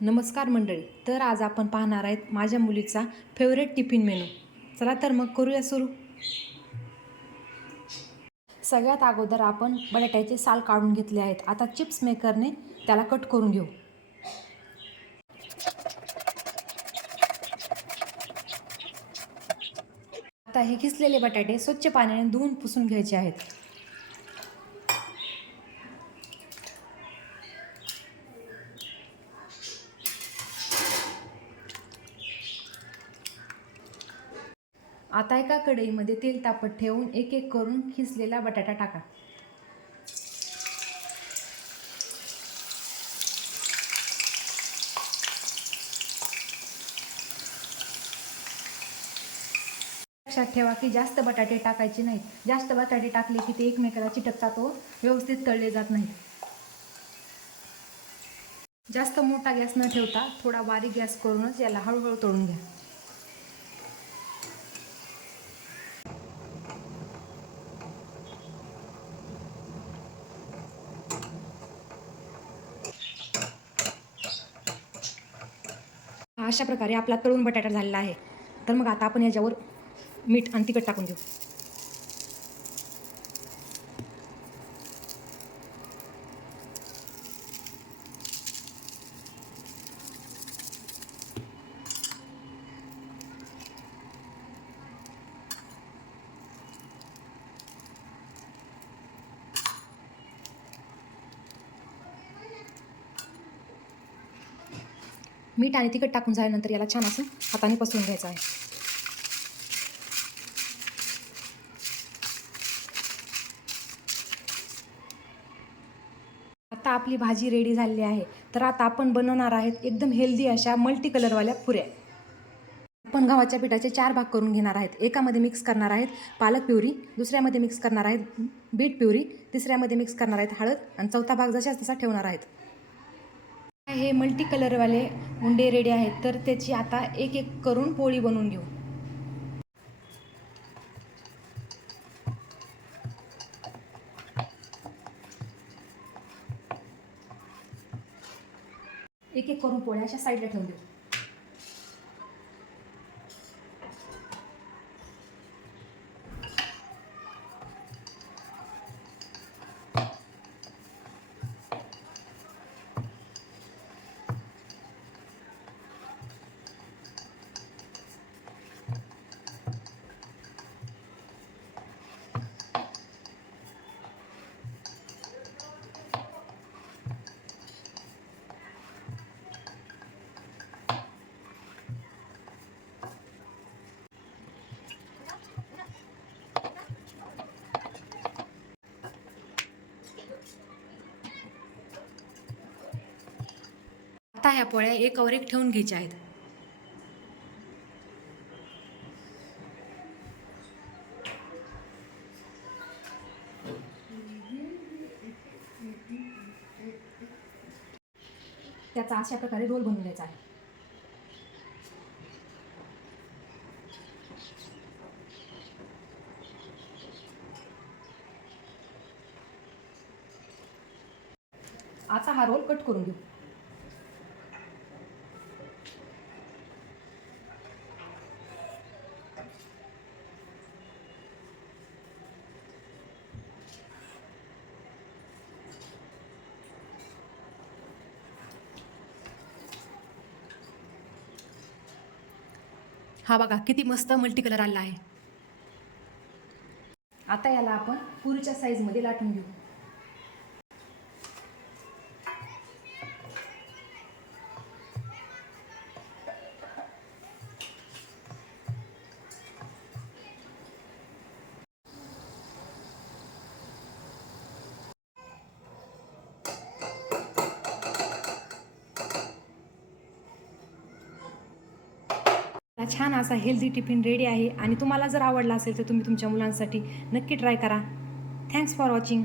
नमस्कार मंडळी. तर आज आपण पाहणार आहेत माझ्या मुलीचा फेवरेट टिफिन मेनू. चला तर मग करूया सुरू. सगळ्यात अगोदर आपण बटाट्याचे साल काढून घेतले आहेत. आता चिप्स मेकरने त्याला कट करून घेऊ. आता हे किसलेले बटाटे स्वच्छ पाण्याने धुवून पुसून घ्यायचे आहेत. आता एका कढईमध्ये तेल तापत ठेवून एक एक करून किसलेला बटाटा टाका. लक्षात ठेवा की जास्त बटाटे टाकायचे नाहीत. जास्त बटाटे टाकले की ते एकमेकाला चिटकतात व व्यवस्थित तळले जात नाहीत. जास्त मोठा गॅस न ठेवता थोडा बारीक गॅस करूनच याला हळूहळू तळून घ्या. अशा प्रकारे आपला तळून बटाटा झालेला आहे. तर मग आता आपण याच्यावर मीठ आणि तिखट टाकून घेऊ. मीठ आणि तिखट टाकून झाल्यानंतर याला छान असं हाताने पसरून घ्यायचं आहे. आता आपली भाजी रेडी झालेली आहे. तर आता आपण बनवणार आहेत एकदम हेल्दी अशा मल्टी कलरवाल्या पुऱ्या. आपण गव्हाच्या पिठाचे 4 भाग करून घेणार आहेत. एकामध्ये मिक्स करणार आहेत पालक प्युरी, दुसऱ्यामध्ये मिक्स करणार आहेत बीट प्युरी, तिसऱ्यामध्ये मिक्स करणार आहेत हळद आणि चौथा भाग जशाच तसा ठेवणार आहेत. हे मल्टी कलरवाले उंडे रेडी आहेत. तर त्याची आता एक एक करून पोळी बनवून घेऊ. एक एक करून पोळ्या अशा साईडला ठेवून देऊ. आता ह्या पोळ्या एकावर एक ठेवून घ्यायच्या आहेत. त्याचा अशा प्रकारे रोल बनवून घ्यायचा आहे. आता हा रोल कट करून घेऊ. हा बघा किती मस्त मल्टी कलर आला आहे. आता याला आपण पुरीच्या साईजमध्ये लाटून घेऊ. छान असा हेल्दी टिफिन रेडी आहे आणि तुम्हाला जर आवडला असेल तर तुम्ही तुमच्या मुलांसाठी नक्की ट्राय करा. Thanks for watching.